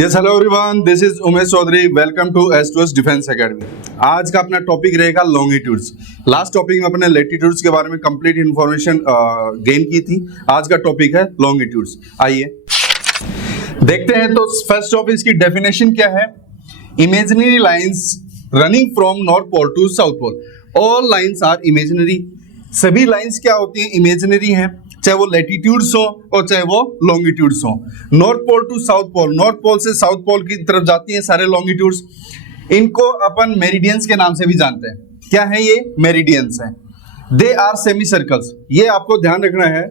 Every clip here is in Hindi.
Yes hello everyone, this is Umesh Chaudhary. Welcome to S2S defence academy. आज का अपना टॉपिक रहेगा लॉन्गिट्यूड्स। लास्ट टॉपिक में अपने लैटिट्यूड्स के बारे में कंप्लीट इंफॉर्मेशन गेन की थी। आज का टॉपिक है लॉन्गिट्यूड्स। आइए देखते हैं। तो फर्स्ट ऑफ इसकी डेफिनेशन क्या है? Imaginary lines running from north pole to south pole. All lines are imaginary. सभी लाइंस क्या होती हैं? इमेजिनरी हैं, चाहे वो लैटिट्यूड्स हो और चाहे वो लॉन्गिट्यूड्स हो। North pole to south pole, north pole से साउथ पोल की तरफ जाती हैं सारे लॉन्गिट्यूड्स। इनको अपन मेरिडियंस के नाम से भी जानते हैं। क्या है ये? मेरिडियंस हैं। They are semi circles. ये आपको ध्यान रखना है,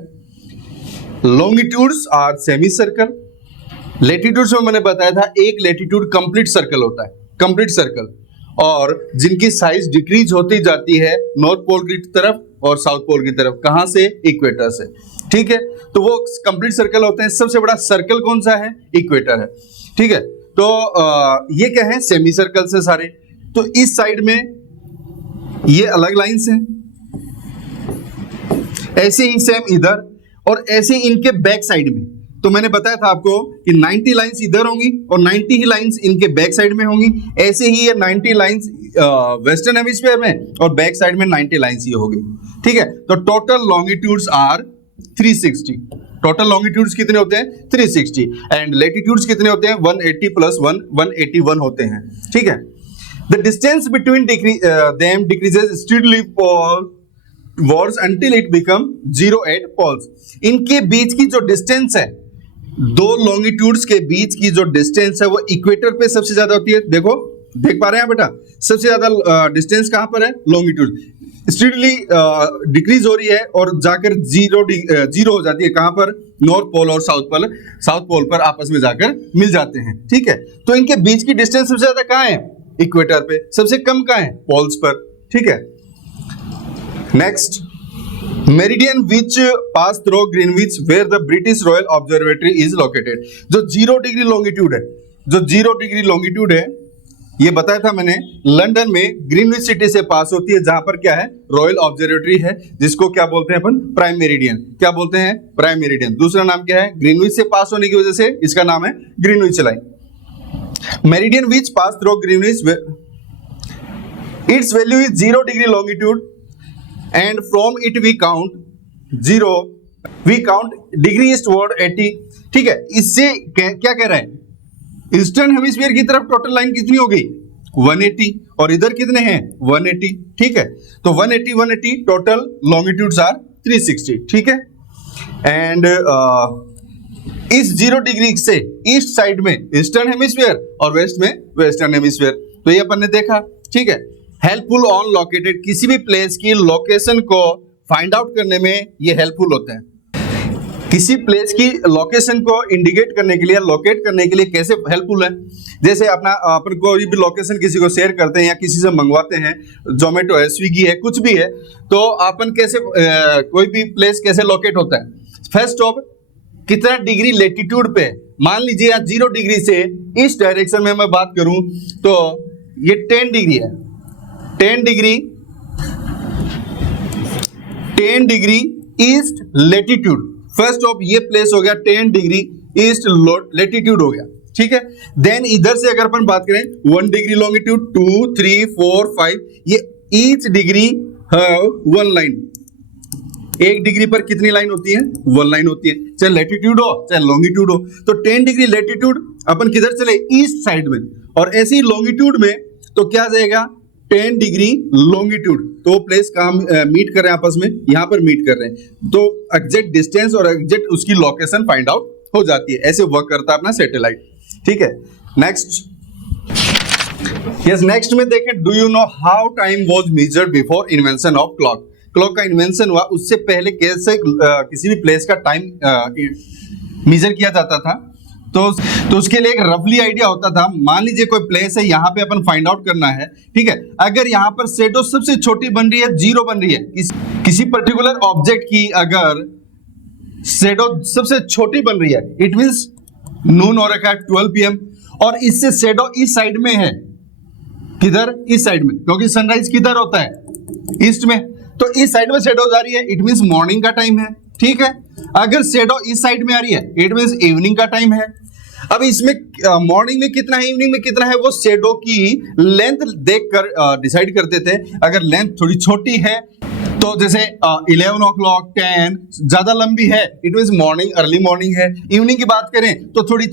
longitudes are semi circle. Latitudes में मैंने बताया था एक लैटिट्यूड कंप्लीट सर्कल होता है, कंप्लीट सर्कल, और जिनकी साइज डिक्रीज होती जाती है नॉर्थ पोल की तरफ और साउथ पोल की तरफ। कहां से? इक्वेटर से। ठीक है, तो वो कंप्लीट सर्कल होते हैं। सबसे बड़ा सर्कल कौन सा है? इक्वेटर है। ठीक है, तो ये क्या है? सेमी सर्कल से सारे। तो इस साइड में ये अलग लाइंस हैं, ऐसे ही सेम इधर, और ऐसे इनके बैक साइड में। तो मैंने बताया था आपको कि 90 लाइंस इधर होंगी और 90 ही लाइंस इनके बैक साइड में होंगी। ऐसे ही ये 90 लाइंस वेस्टर्न हेमिस्फीयर में और बैक साइड में 90 लाइंस ये होगी। ठीक है, तो total longitudes are 360। Total longitudes कितने होते हैं? 360। एंड लैटिट्यूड्स कितने होते हैं? 180 प्लस 1 181 होते हैं। ठीक है, the distance between them decreases steadily wards until it become 0 at poles. इनके बीच की जो डिस्टेंस है, दो लॉन्गिट्यूड्स के बीच की जो डिस्टेंस है वो इक्वेटर पे सबसे ज्यादा होती है। देखो, देख पा रहे हैं बेटा? सबसे ज्यादा डिस्टेंस कहां पर है? लॉन्गिट्यूड। स्टीडली डिक्रीज हो रही है और जाकर जीरो हो जाती है। कहां पर? नॉर्थ पोल और साउथ पोल पर आपस में जाकर मिल जाते हैं। ठीक है, तो इनके बीच की डिस्टेंस सबसे ज्यादा कहां है? इक्वेटर पे। सबसे कम कहां है? पोल्स पर। ठीक है, next, meridian which pass through Greenwich where the British Royal Observatory is located. जो 0 डिग्री लॉन्गिट्यूड है, जो 0 डिग्री लॉन्गिट्यूड है, ये बताया था मैंने, लंदन में ग्रीनविच सिटी से पास होती है, जहां पर क्या है? रॉयल ऑब्जर्वेटरी है, जिसको क्या बोलते हैं अपन? Prime meridian. क्या बोलते हैं? Prime meridian. दूसरा नाम क्या है? ग्रीनविच से पास होने की वजह से इसका नाम है Greenwich line. Meridian which pass through Greenwich, it's value is 0 degree longitude and from it we count degree eastward 80। ठीक है, इससे क्या कह रहा है? ईस्टर्न हेमिस्फीयर की तरफ टोटल लाइन कितनी हो गई? 180, और इधर कितने हैं? 180। ठीक है, तो 180 टोटल लॉन्गिट्यूड्स आर 360। ठीक है, एंड इस 0 डिग्री से ईस्ट साइड में ईस्टर्न हेमिस्फीयर और वेस्ट में वेस्टर्न हेमिस्फीयर। तो ये अपन ने देखा। ठीक है, हेल्पफुल ऑन लोकेटेड, किसी भी प्लेस की लोकेशन को फाइंड आउट करने में ये हेल्पफुल होते हैं। किसी प्लेस की लोकेशन को इंडिकेट करने के लिए, लोकेट करने के लिए कैसे हेल्पफुल है? जैसे अपन कोई भी लोकेशन किसी को शेयर करते हैं या किसी से मंगवाते हैं, जोमेटो है, स्विगी है, कुछ भी है, तो अपन कैसे कोई भी प्लेस कैसे लोकेट होता है? फर्स्ट ऑफ कितना डिग्री लेटीट्यूड पे? मान लीजिए 0 डिग्री से इस डायरेक्शन में मैं बात करूं तो ये 10 डिग्री है। 10 degree east latitude. First of ये प्लेस हो गया 10 डिग्री ईस्ट लेटीट्यूड हो गया। ठीक है, देन इधर से अगर अपन बात करें 1 डिग्री लॉन्गिट्यूड, 2 3 4 5, ये each degree have 1 line. 1 degree पर कितनी लाइन होती है? 1 लाइन होती है, चाहे लेटीट्यूड हो चाहे लॉन्गिट्यूड हो। तो 10 डिग्री लेटीट्यूड अपन किधर चले? ईस्ट साइड में। और ऐसे ही लॉन्गिट्यूड में तो क्या आ जाएगा? 10 डिग्री लॉन्गिट्यूड। तो प्लेस कहां मीट कर रहे हैं आपस में? यहां पर मीट कर रहे हैं, तो एग्जैक्ट डिस्टेंस और एग्जैक्ट उसकी लोकेशन फाइंड आउट हो जाती है। ऐसे वर्क करता है अपना सैटेलाइट। ठीक है, नेक्स्ट, यस, नेक्स्ट में देखें, do you know how time was measured before invention of clock. Clock का इन्वेंशन हुआ, उससे पहले कैसे किसी भी प्लेस का टाइम मेजर किया जाता था? तो उसके लिए एक रफली आइडिया होता था। मान लीजिए कोई प्लेस है, यहाँ पे अपन फाइंड आउट करना है। ठीक है, अगर यहाँ पर शेडो सबसे छोटी बन रही है, 0 बन रही है, किसी पर्टिकुलर ऑब्जेक्ट की अगर शेडो सबसे छोटी बन रही है, इट मींस नून हो रखा है 12 PM, और इससे शेडो इस साइड में है। किधर? इस साइड में, क्योंकि सनराइज किधर होता है? ईस्ट में। तो इस साइड में शेडो जा रही है, इट मींस मॉर्निंग का टाइम है। ठीक है, अगर शेडो इस साइड में आ रही है, इट मींस इवनिंग का टाइम है। अब इसमें मॉर्निंग में कितना है, इवनिंग में कितना है, वो शेडो की लेंथ देखकर डिसाइड करते थे। अगर लेंथ थोड़ी छोटी है तो जैसे 11 o'clock 10 ज्यादा लंबी है, it means morning, early morning है। इवनिंग की बात करें तो थोड़ी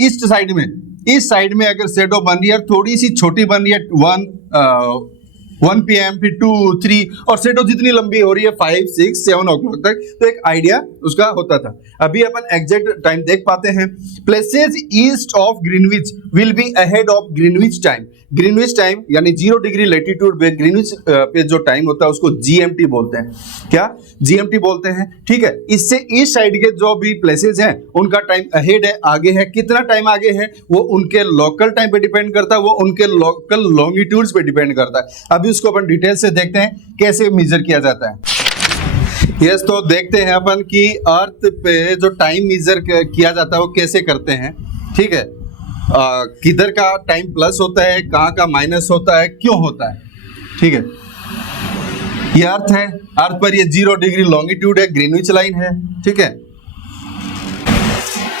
ईस्ट साइड में, इस साइड में अगर शेडो बन रही है, थोड़ी सी छोटी बन रही है 1 PM फिर 2 3 और शेडो जितनी लंबी हो रही है 5 6 7 o'clock तक, तो एक आइडिया उसका होता था। अभी अपन एग्जैक्ट टाइम देख पाते हैं। Places east of Greenwich will be ahead of Greenwich time. Greenwich time यानी 0 डिग्री लेटीट्यूड पे ग्रीनविच पे जो टाइम होता है उसको GMT बोलते हैं। क्या GMT बोलते हैं, ठीक है। इससे ईस्ट साइड के जो भी प्लेसेस हैं उनका टाइम अहेड है, आगे है। कितना टाइम आगे है वो उनके लोकल टाइम पे डिपेंड करता है, वो उनके लोकल लॉन्गिट्यूड्स पे डिपेंड करता है। अभी उसको अपन डिटेल से देखते हैं कैसे मेजर किया जाता है। यस, तो देखते हैं अपन कि अर्थ पे जो टाइम मेजर किया जाता है वो कैसे करते हैं, ठीक है। किधर का टाइम प्लस होता है, कहाँ का माइनस होता है, क्यों होता है, ठीक है। ये अर्थ है, अर्थ पर ये 0 डिग्री लॉन्गिट्यूड है, ग्रीनविच लाइन है, ठीक है।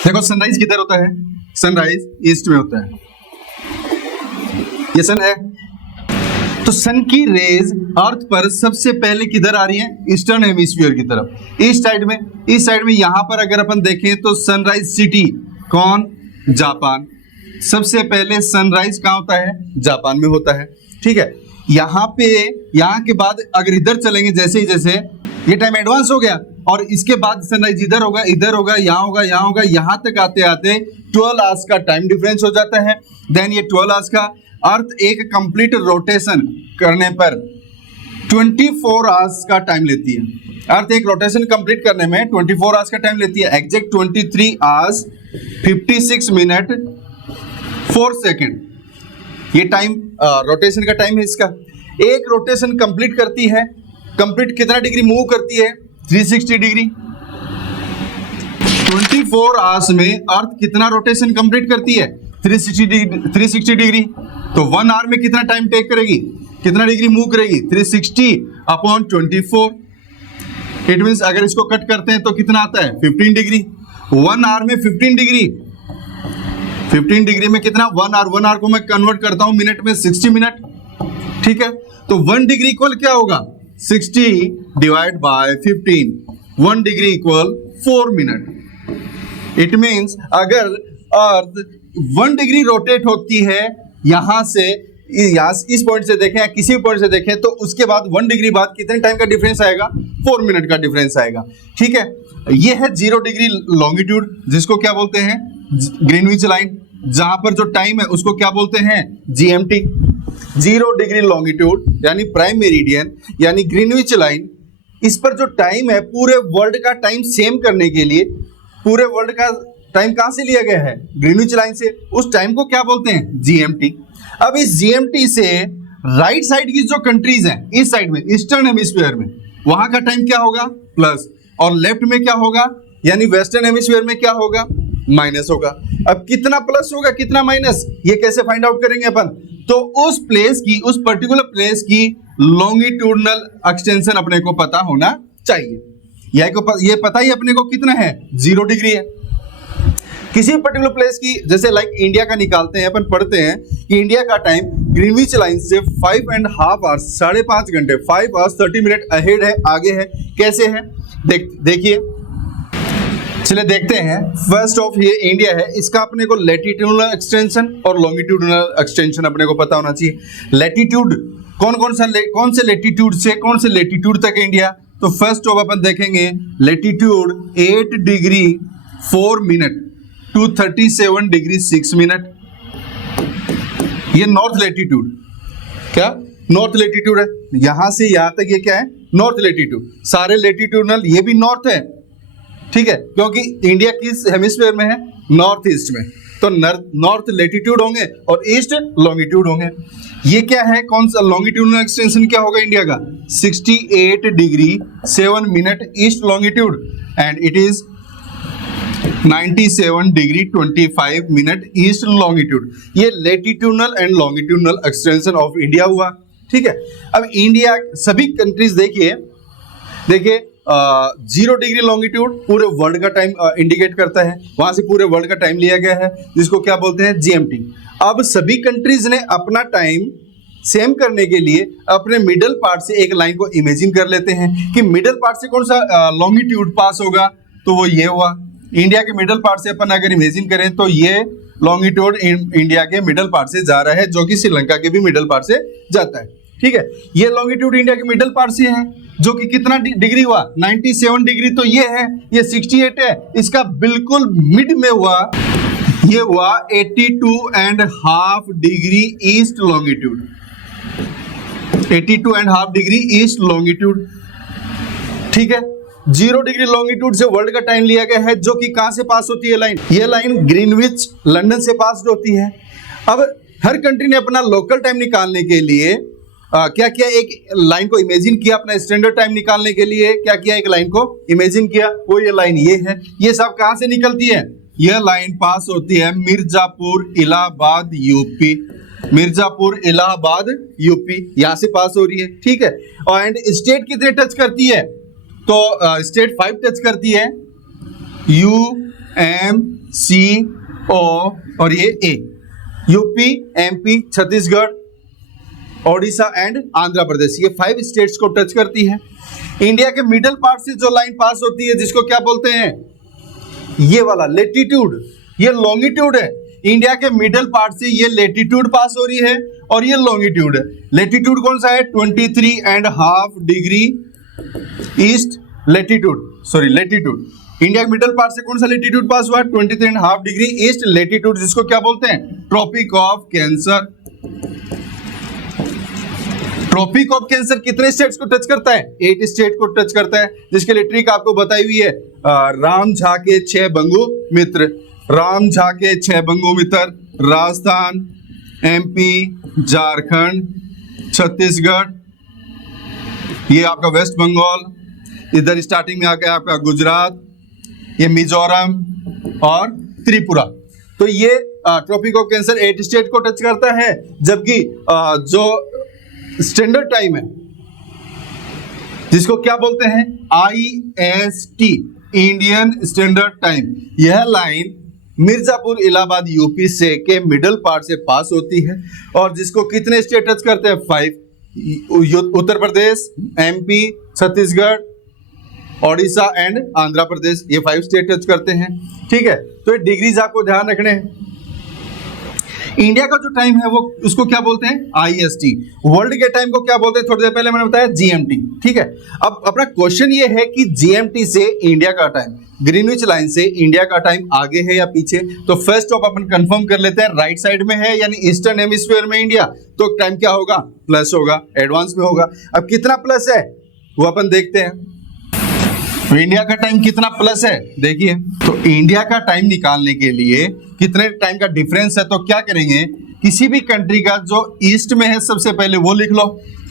देखो सनराइज किधर होता है, सनराइज ईस्ट में होता है, ये सन है। तो सन की रेज अर्थ पर सबसे पहले किधर आ रही है, ईस्टर्न हेमिस्फीयर की तरफ, ईस्ट साइड में। ईस्ट साइड में यहां पर अगर अपन देखें तो सनराइज सिटी कौन, जापान। सबसे पहले सनराइज कहां होता है, जापान में होता है, ठीक है। यहाँ पे, यहाँ के बाद अगर इधर चलेंगे, जैसे ही जैसे ये टाइम एडवांस हो गया और इसके बाद सनराइज इधर होगा, इधर होगा, यहाँ होगा, यहाँ होगा, यहाँ तक आते आते 12 आवर्स का टाइम डिफरेंस हो जाता है। देन ये 12 आवर्स का अर्थ एक कंप्लीट रोटेशन करने पर 24 आवर्स का टाइम लेती है। अर्थ एक रोटेशन कंप्लीट करने में 24 आवर्स का टाइम लेती है। एग्जैक्ट 23 आवर्स 56 मिनट 4 सेकेंड ये टाइम रोटेशन का टाइम है इसका। एक रोटेशन कंप्लीट करती है, कंप्लीट कितना डिग्री मूव करती है, 360 डिग्री। 24 आवर्स में अर्थ कितना रोटेशन कंप्लीट करती है, 360 डिग्री। तो 1 आवर में कितना टाइम टेक करेगी, कितना डिग्री मूव करेगी, 360/24। इट मींस अगर इसको कट करते हैं तो कितना आता है, 15 डिग्री। 1 आवर में 15 डिग्री, 15 डिग्री में कितना, 1 आवर। 1 आवर को मैं कन्वर्ट करता हूं मिनट में, 60 मिनट, ठीक है। तो 1 डिग्री इक्वल क्या होगा, 60 divide by 15। 1 degree equal 4 minute. It means अगर अर्थ 1 डिग्री रोटेट होती है यहां से, इस पॉइंट से देखें या किसी पॉइंट से देखें, तो उसके बाद 1 डिग्री बाद कितने टाइम का डिफरेंस आएगा, 4 मिनट का डिफरेंस आएगा, ठीक है। ये है 0 डिग्री लॉन्गिट्यूड, जिसको क्या बोलते हैं, ग्रीनविच लाइन। जहां पर जो टाइम है उसको क्या बोलते हैं, GMT। 0 डिग्री लॉन्गिट्यूड यानी प्राइम मेरिडियन यानी ग्रीनविच लाइन, इस पर जो टाइम है पूरे वर्ल्ड का टाइम सेम करने के लिए, पूरे वर्ल्ड का टाइम कहां से लिया गया है, ग्रीनविच लाइन से। उस टाइम को क्या बोलते हैं, GMT। अब इस GMT से राइट साइड की जो कंट्रीज हैं, इस साइड में ईस्टर्न हेमिस्फीयर में, वहां का टाइम क्या होगा, प्लस, और लेफ्ट में क्या होगा यानी वेस्टर्न हेमिस्फीयर में क्या होगा, माइनस होगा। अब कितना प्लस होगा कितना माइनस, ये कैसे फाइंड आउट करेंगे अपन, तो उस प्लेस की, उस पर्टिकुलर प्लेस की लॉन्गिट्यूडनल एक्सटेंशन अपने को पता होना चाहिए। ये पता ही अपने को कितना है, 0 डिग्री है। किसी पर्टिकुलर प्लेस की, जैसे लाइक इंडिया का निकालते हैं अपन, पढ़ते हैं कि इंडिया का टाइम ग्रीनविच लाइन से 5.5 आवर्स, 5.5 घंटे, 5 आवर्स 30 मिनट अहेड है, आगे है। कैसे है, देखिए, चलिए देखते हैं। फर्स्ट ऑफ ये इंडिया है, इसका अपने को लैटिट्यूडनल एक्सटेंशन और लॉन्गिट्यूडनल एक्सटेंशन अपने को पता होना चाहिए। लैटिट्यूड कौन से लैटिट्यूड से कौन से लैटिट्यूड तक है इंडिया, तो फर्स्ट ऑफ अपन देखेंगे latitude 8 degree 4 minute to 37 degree 6 minute. ये नॉर्थ लैटिट्यूड, क्या नॉर्थ लैटिट्यूड है, यहां से यहां तक ये क्या है, नॉर्थ लैटिट्यूड। सारे लैटिट्यूडनल ये भी नॉर्थ है, ठीक है, क्योंकि इंडिया किस हेमिस्फीयर में है, नॉर्थ ईस्ट में, तो नॉर्थ लैटिट्यूड होंगे और ईस्ट लॉन्गिट्यूड होंगे। ये क्या है, कौन सा लॉन्गिट्यूडनल एक्सटेंशन क्या होगा इंडिया का, 68 degree 7 minute east longitude, and it is 97 degree 25 minute east longitude. ये latitudinal and longitudinal extension of India हुआ, ठीक है। अब इंडिया, सभी कंट्रीज देखिए 0 डिग्री लॉन्गिट्यूड पूरे वर्ल्ड का टाइम इंडिकेट करता है, वहां से पूरे वर्ल्ड का टाइम लिया गया है, जिसको क्या बोलते हैं GMT। अब सभी कंट्रीज ने अपना टाइम सेम करने के लिए अपने मिडल पार्ट से एक लाइन को इमेजिन कर लेते हैं कि मिडल पार्ट से कौन सा लॉन्गिट्यूड पास होगा, तो वो ये हुआ। इंडिया के मिडल पार्ट से अपन अगर इमेजिन करें तो ये लॉन्गिट्यूड इंडिया के मिडल पार्ट से जा रहा है, जो कि श्रीलंका के भी मिडल पार्ट से जाता है, ठीक है। ये लॉन्गिट्यूड इंडिया के मिडल पार्ट से है, जो कि कितना डिग्री हुआ 97 डिग्री, तो ये है, ये 68 है, इसका बिल्कुल मिड में हुआ, ये हुआ 82.5 degree east longitude, 82.5 degree east longitude, ठीक है। 0 डिग्री लॉन्गिट्यूड से वर्ल्ड का टाइम लिया गया है, जो कि कहां से पास होती है लाइन, ये लाइन ग्रीनविच लंदन से पास होती है। अब हर कंट्री ने अपना लोकल टाइम निकालने के लिए क्या किया, एक लाइन को इमेजिन किया, अपना स्टैंडर्ड टाइम निकालने के लिए क्या किया, एक लाइन को इमेजिन किया, वो ये लाइन ये है। ये सब कहां से निकलती है, यह लाइन पास होती है मिर्जापुर इलाहाबाद यूपी, मिर्जापुर इलाहाबाद यूपी, यहां से पास हो रही है, ठीक है। और एंड स्टेट कितने टच करती है, तो स्टेट 5 टच करती है, यू एम सी ओ और ये A, UP, MP, Chhattisgarh, Odisha and Andhra Pradesh, ये 5 स्टेट्स को टच करती है। इंडिया के मिडल पार्ट से जो लाइन पास होती है, जिसको क्या बोलते हैं, ये वाला लेटीट्यूड, ये लॉन्गिट्यूड है। इंडिया के मिडल पार्ट से ये लेटीट्यूड पास हो रही है और ये लॉन्गिट्यूड है। लेटीट्यूड कौन सा है, 23.5 degree east latitude, sorry latitude. India के मिडल पार्ट से कौन सा लेटीट्यूड पास हुआ, 23.5 डिग्री ईस्ट लेटीट्यूड, जिसको क्या बोलते हैं, Tropic of Cancer. Tropic of Cancer कितने स्टेट्स को टच करता है, 8 स्टेट को टच करता है, जिसके लिए ट्रिक आपको बताई हुई है, राम झा के 6 बंगु मित्र, राम झा के 6 बंगु मित्र, राजस्थान, MP, झारखंड, छत्तीसगढ़, ये आपका वेस्ट बंगाल, इधर स्टार्टिंग में आके आपका गुजरात, ये मिजोरम और त्रिपुरा। तो ये ट्रॉपिक ऑफ कैंसर 8 स्टेट को टच करता है, जबकि जो स्टैंडर्ड टाइम है, जिसको क्या बोलते हैं, IST, इंडियन स्टैंडर्ड टाइम, यह लाइन मिर्जापुर इलाहाबाद यूपी से के मिडल पार्ट से पास होती है, और जिसको कितने स्टेट टच करते हैं, 5, उत्तर प्रदेश, MP, छत्तीसगढ़, ओडिशा एंड आंध्र प्रदेश, ये 5 स्टेट टच करते हैं, ठीक है। तो ये डिग्रीज आपको ध्यान रखने हैं। इंडिया का जो टाइम है वो उसको क्या बोलते हैं, IST। वर्ल्ड के टाइम को क्या बोलते हैं, थोड़ी देर पहले मैंने बताया GMT, ठीक है। अब अपना क्वेश्चन ये है कि GMT से इंडिया का टाइम, ग्रीनविच लाइन से इंडिया का टाइम आगे है या पीछे। तो फर्स्ट ऑफ अपन कंफर्म कर लेते हैं, राइट साइड में है, यानी ईस्टर्न हेमिस्फीयर में इंडिया, तो टाइम क्या होगा, प्लस होगा, एडवांस में होगा। अब कितना प्लस है वो अपन देखते हैं, तो इंडिया का टाइम कितना प्लस है, देखिए। तो इंडिया का टाइम निकालने के लिए कितने टाइम का डिफरेंस है, तो क्या करेंगे, किसी भी कंट्री का जो ईस्ट में है सबसे पहले वो लिख लो,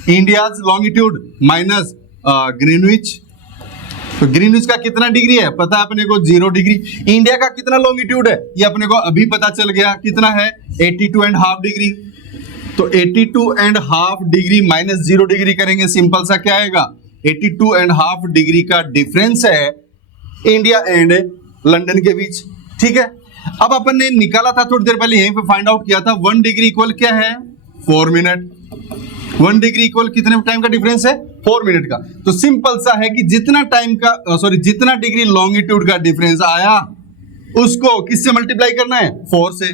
इंडियाज लॉन्गिट्यूड माइनस ग्रीनविच। तो ग्रीनविच का कितना डिग्री है पता है अपने को, 0 डिग्री। इंडिया का कितना लॉन्गिट्यूड है ये अपने को अभी पता चल गया, कितना है, 82.5 डिग्री। तो 82.5 डिग्री माइनस 0 डिग्री करेंगे, सिंपल सा क्या आएगा, 82.5 डिग्री का डिफरेंस है इंडिया एंड लंदन के बीच, ठीक है। अब अपन ने निकाला था थोड़ी देर पहले, यहीं पे फाइंड आउट किया था, 1 डिग्री इक्वल क्या है, 4 मिनट। 1 डिग्री इक्वल कितने टाइम का डिफरेंस है, 4 मिनट का। तो सिंपल सा है कि जितना टाइम का जितना डिग्री लॉन्गिट्यूड का डिफरेंस आया उसको किससे मल्टीप्लाई करना है, 4 से।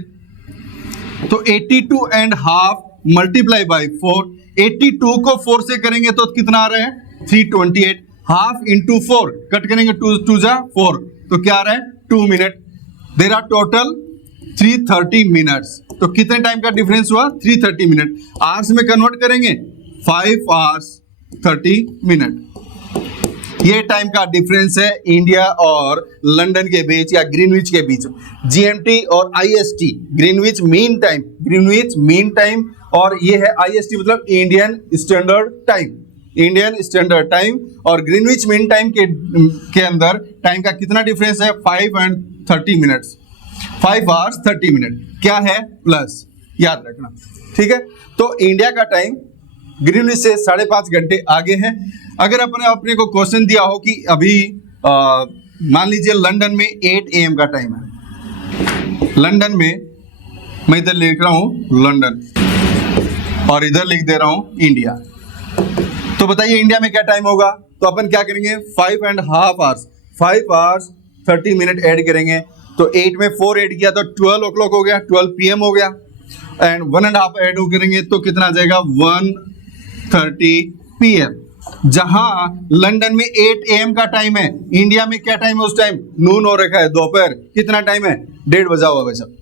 तो 82.5 मल्टीप्लाई बाई 4, 82 को 4 से करेंगे तो कितना आ रहा है, 328, हाफ इंटू 4 कट करेंगे, 2 जा 4, तो क्या आ रहा है, 2 minute. There are total 330 minutes. तो कितने टाइम का डिफरेंस हुआ, 330 मिनट। आवर्स में कन्वर्ट करेंगे, 5 आवर्स 30 मिनट। ये टाइम का डिफरेंस है इंडिया और लंदन के बीच या ग्रीनविच के बीच। GMT और IST, Greenwich mean time, Greenwich mean time, और ये है IST मतलब Indian standard time, Indian standard time. और ग्रीनविच मीन टाइम के अंदर टाइम का कितना डिफरेंस है, 5 and 30 मिनट्स, 5 आवर्स 30 मिनट, क्या है, प्लस, याद रखना, ठीक है। तो इंडिया का टाइम ग्रीनविच से 5.5 घंटे आगे है। अगर अपने को क्वेश्चन दिया हो कि अभी मान लीजिए लंदन में 8 AM का टाइम है, लंदन में, मैं इधर लिख रहा हूं लंदन और इधर लिख दे रहा हूं इंडिया, तो बताइए इंडिया में क्या टाइम होगा? तो अपन क्या करेंगे, 5.5 आवर्स, 5 आवर्स 30 मिनट ऐड करेंगे, तो 8 में 4 ऐड किया तो 12 o'clock हो गया, 12 PM हो गया, एंड 1.5 ऐड करेंगे तो कितना आ जाएगा, 1:30 PM। जहां लंदन में 8 AM का टाइम है, इंडिया में क्या टाइम है उस टाइम, नून हो रखा है, दोपहर, कितना टाइम है, 1:30 बजा हुआ भाई साहब,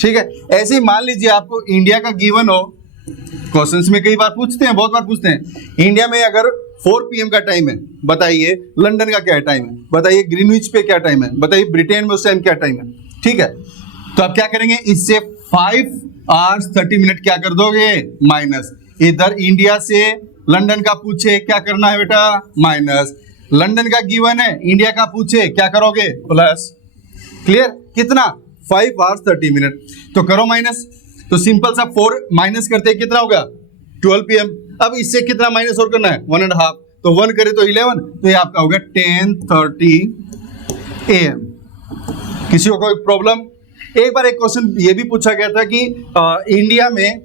ठीक है। ऐसे ही मान लीजिए आपको इंडिया का गिवन हो, क्वेश्चंस में कई बार पूछते हैं, बहुत बार पूछते हैं, इंडिया में अगर 4 PM का टाइम है, बताइए लंदन का क्या टाइम है, बताइए ग्रीनविच पे क्या टाइम है, बताइए ब्रिटेन में उस टाइम क्या टाइम है, ठीक है। तो आप क्या करेंगे, इससे 5 आवर्स 30 मिनट क्या कर दोगे, माइनस, इधर इंडिया से लंदन का पूछे क्या करना है बेटा, माइनस, लंदन का गिवन है, इंडिया का पूछे क्या करोगे, प्लस, क्लियर, कितना, 5 आवर्स 30 मिनट, तो करो माइनस, तो सिंपल सा 4 माइनस करते हैं कितना होगा, 12 PM। अब इससे कितना माइनस और करना है, 1.5, तो 1 करे तो 11, तो ये आपका होगा 10:30 AM। किसी को कोई प्रॉब्लम? एक बार एक क्वेश्चन ये भी पूछा गया था कि इंडिया में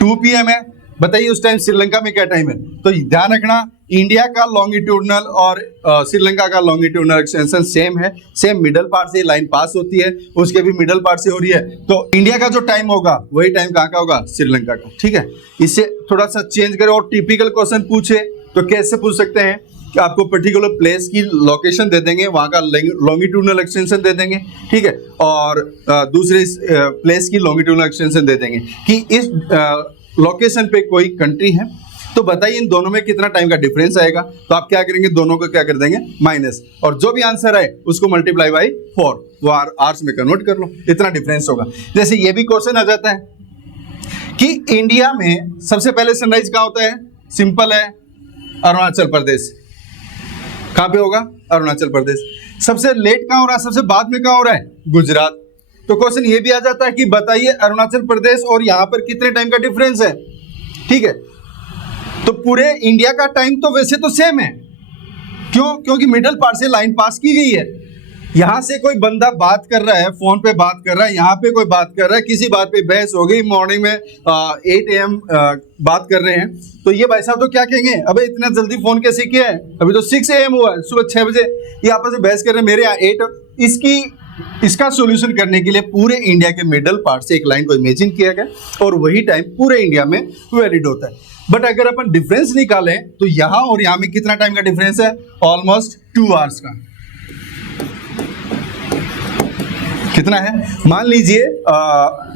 2 PM है, बताइए उस टाइम श्रीलंका में क्या टाइम है? तो ध्यान रखना, इंडिया का लॉन्गिट्यूडनल और श्रीलंका का लॉन्गिट्यूडनल एक्सटेंशन सेम है, सेम मिडल पार्ट से लाइन पास होती है, उसके भी मिडल पार्ट से हो रही है, तो इंडिया का जो टाइम होगा वही टाइम कहाँ का होगा, श्रीलंका का, ठीक है। इससे थोड़ा सा चेंज करें और टिपिकल क्वेश्चन पूछे तो कैसे पूछ सकते हैं कि आपको पर्टिकुलर प्लेस की लोकेशन दे देंगे, वहाँ का लॉन्गिट्यूडनल एक्सटेंशन दे देंगे, ठीक है, और दूसरे प्लेस की लॉन्गिट्यूडनल एक्सटेंशन दे देंगे कि इस लोकेशन पे कोई कंट्री है, तो बताइए इन दोनों में कितना टाइम का डिफरेंस आएगा। तो आप क्या करेंगे, दोनों को क्या कर देंगे, माइनस, और जो भी आंसर है उसको मल्टीप्लाई बाई 4, वो आवर्स में कन्वर्ट कर लो, इतना डिफरेंस होगा। जैसे ये भी क्वेश्चन आ जाता है कि इंडिया में सबसे पहले सनराइज कहाँ होता है, सिंपल है, अरुणाचल प्रदेश। कहाँ पे होगा, अरुणाचल प्रदेश। सबसे लेट कहाँ हो रहा है, सबसे बाद में कहाँ हो रहा है, गुजरात। तो क्वेश्चन ये भी आ जाता है कि बताइए अरुणाचल प्रदेश और यहां पर कितने टाइम का डिफरेंस है, ठीक है। तो पूरे इंडिया का टाइम तो वैसे तो सेम है, क्यों, क्योंकि मिडल पार्ट से लाइन पास की गई है। यहां से कोई बंदा बात कर रहा है, फोन पे बात कर रहा है, यहाँ पे कोई बात कर रहा है, किसी बात पे बहस हो गई, मॉर्निंग में 8 AM बात कर रहे हैं, तो ये भाई साहब तो क्या कहेंगे, अबे इतना जल्दी फोन कैसे किया है, अभी तो 6 AM हुआ है, सुबह 6 बजे, ये आपस में बहस कर रहे हैं, मेरे यहाँ 8। इसका सॉल्यूशन करने के लिए पूरे इंडिया के मिडल पार्ट से एक लाइन को इमेजिन किया गया और वही टाइम पूरे इंडिया में वैलिड होता है। बट अगर अपन डिफरेंस निकालें तो यहां और यहां में कितना टाइम का डिफरेंस है, ऑलमोस्ट 2 आवर्स का। कितना है, मान लीजिए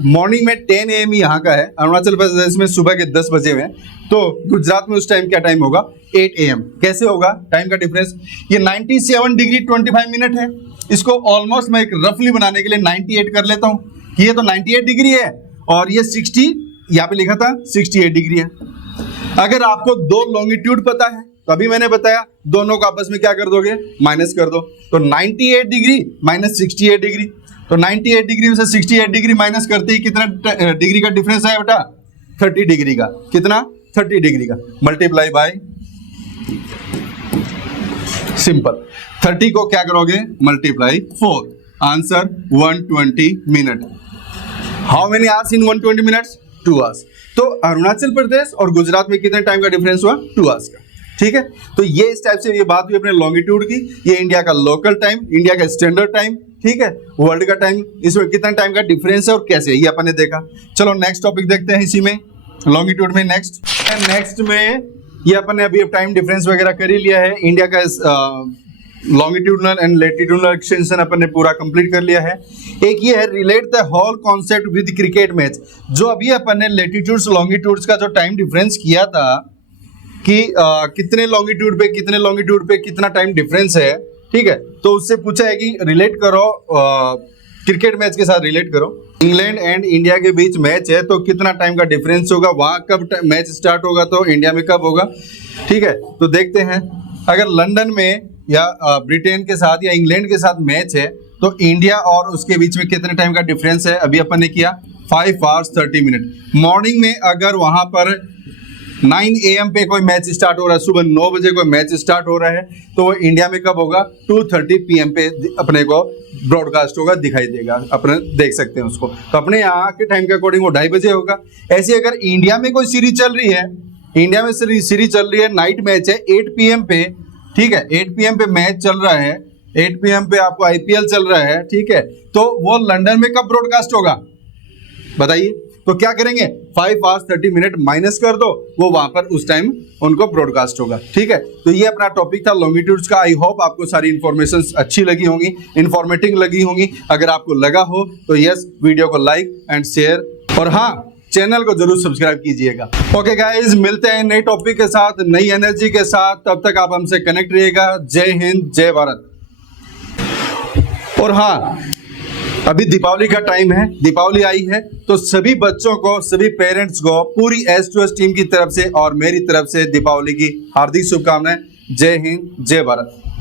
मॉर्निंग में 10 AM यहाँ का है, अरुणाचल प्रदेश में सुबह के 10 बजे में, तो गुजरात में उस टाइम क्या टाइम होगा, 8 AM। कैसे होगा टाइम का डिफरेंस, ये 97 डिग्री 25 मिनट है, इसको ऑलमोस्ट मैं एक रफली बनाने के लिए 98 कर लेता हूं कि ये तो 98 डिग्री है और ये 60 यहाँ पे लिखा था 68 डिग्री है। अगर आपको 2 लॉन्गिट्यूड पता है तो अभी मैंने बताया दोनों को आपस में क्या कर दोगे, माइनस कर दो, तो 98 डिग्री माइनस 68 डिग्री, तो 98 डिग्री में से 68 डिग्री माइनस करते ही कितना डिग्री का डिफरेंस है बेटा, 30 डिग्री का। कितना, 30 डिग्री का, मल्टीप्लाई बाय, सिंपल 30 को क्या करोगे, multiply 4, answer 120 minute. How many hours in 120 minutes, 2 hours. तो अरुणाचल प्रदेश और गुजरात में कितने टाइम का डिफरेंस हुआ, 2 आवर्स का, ठीक है। तो ये इस टाइप से ये बात हुई अपने लॉन्गिट्यूड की, ये इंडिया का लोकल टाइम, इंडिया का स्टैंडर्ड टाइम, ठीक है, वर्ल्ड का टाइम, इसमें कितना टाइम का डिफरेंस है और कैसे, ये अपन ने देखा। चलो नेक्स्ट टॉपिक देखते हैं इसी में, लॉन्गिट्यूड में। नेक्स्ट में ये अपन ने अभी टाइम डिफरेंस वगैरह कर ही लिया है, इंडिया का लॉन्गिट्यूडनल एंड लैटिट्यूडनल एक्सटेंशन अपन ने पूरा कंप्लीट कर लिया है। एक ये है relate the whole concept with cricket match, जो अभी अपन ने लैटिट्यूड्स लॉन्गिट्यूड्स का जो टाइम डिफरेंस किया था कि कितने लॉन्गिट्यूड पे कितना टाइम डिफरेंस है, ठीक है, तो उससे पूछा है कि रिलेट करो, क्रिकेट मैच के साथ रिलेट करो। इंग्लैंड एंड इंडिया के बीच मैच है तो कितना टाइम का डिफरेंस होगा, वहां कब मैच स्टार्ट होगा तो इंडिया में कब होगा, ठीक है। तो देखते हैं, अगर लंदन में या ब्रिटेन के साथ या इंग्लैंड के साथ मैच है तो इंडिया और उसके बीच में कितने टाइम का डिफरेंस है, अभी अपन ने किया 5 आवर्स 30 मिनट। मॉर्निंग में अगर वहां पर 9 AM पे कोई मैच स्टार्ट हो रहा है, सुबह 9 बजे कोई मैच स्टार्ट हो रहा है, तो वो इंडिया में कब होगा? 2:30 PM पे अपने को ब्रॉडकास्ट होगा, दिखाई देगा, अपने देख सकते हैं उसको। तो अपने यहाँ के टाइम के अकॉर्डिंग वो 2:30 बजे होगा। ऐसे अगर इंडिया में कोई सीरीज चल रही है, इंडिया में सीरीज चल रही है, नाइट मैच है 8 PM पे, ठीक है, 8 PM पे मैच चल रहा है, 8 PM पे आपको IPL चल रहा है, ठीक है, तो वो लंदन में कब ब्रॉडकास्ट होगा बताइए? तो क्या करेंगे? 5 hours 30 minute माइनस कर दो, वो वहां पर उस टाइम उनको ब्रॉडकास्ट होगा, ठीक है। तो ये अपना टॉपिक था लॉन्गिट्यूड्स का। आई होप आपको सारी इन्फॉर्मेशन अच्छी लगी होंगी, इन्फॉर्मेटिव लगी होंगी। अगर आपको लगा हो तो यस, वीडियो को लाइक एंड शेयर, और हाँ, चैनल को जरूर सब्सक्राइब कीजिएगा। ओके गाइस, मिलते हैं नए टॉपिक के साथ, नई एनर्जी के साथ। तब तक आप हमसे कनेक्ट रहिएगा। जय हिंद, जय भारत। और हाँ, अभी दीपावली का टाइम है, दीपावली आई है, तो सभी बच्चों को, सभी पेरेंट्स को, पूरी S2S टीम की तरफ से और मेरी तरफ से दीपावली की हार्दिक शुभकामनाएं। जय हिंद, जय भारत।